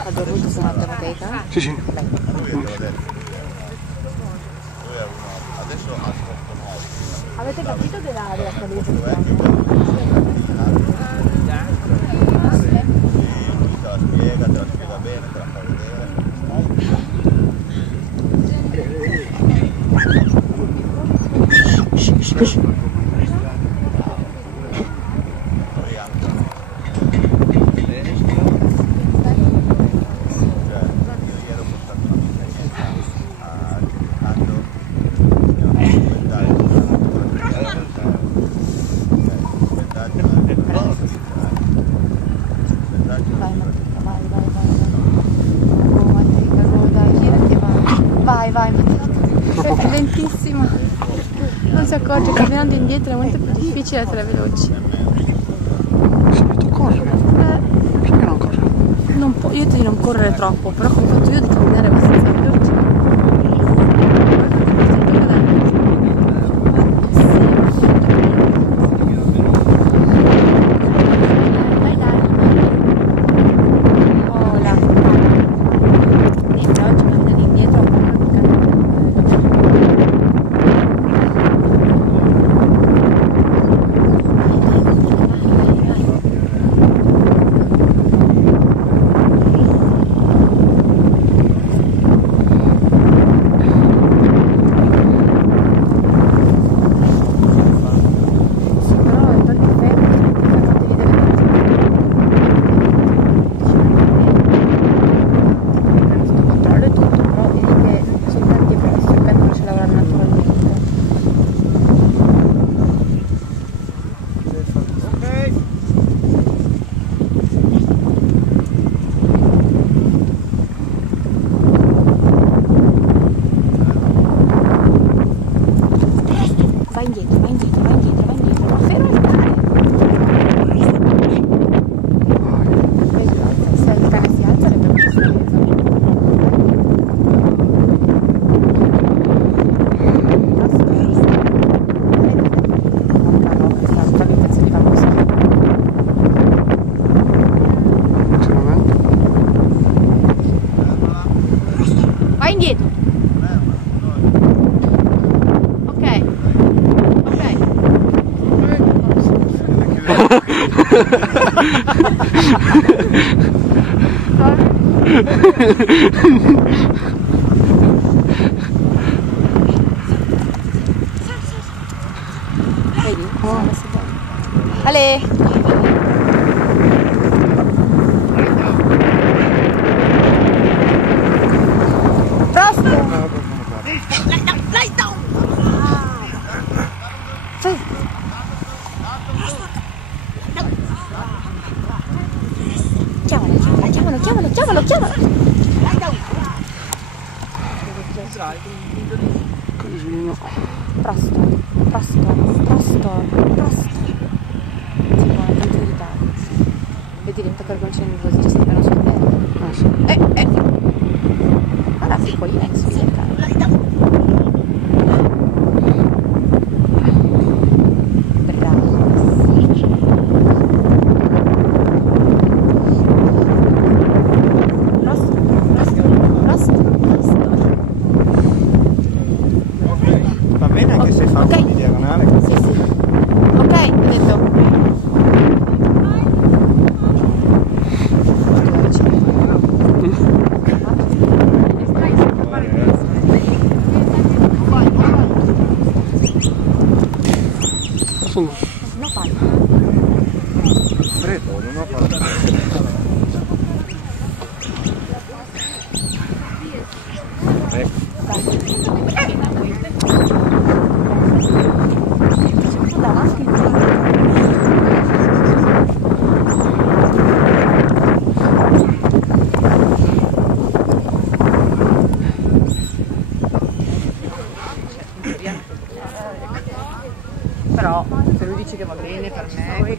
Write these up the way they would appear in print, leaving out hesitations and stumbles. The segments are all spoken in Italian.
Ha dormito su una teca? Sì, sì. Avete capito della salita? Te la spiega bene, te la fa vedere. Vai, è lentissima, non si accorge, camminando indietro è molto più difficile essere veloci. Tu corri? Perché non corri? Non può, io ti non correre troppo, però come ho fatto io di camminare abbastanza veloce. Vai indietro, ma fermo il cane. Se il cane si alza, le persone si alzano. Vai indietro. Vedi? Ale! Presto! Lay down! Chiamalo! Così. Presto. Si può anche aiutare. Vedi, diventa carboncino nervoso, ci stanno sul bello. Ah, sì. Guarda, piccolina, è spiega. No, fai. Freddo, non ho fatto. Però se lui dice che va bene per me,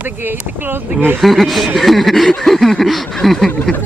the gate, close the gate.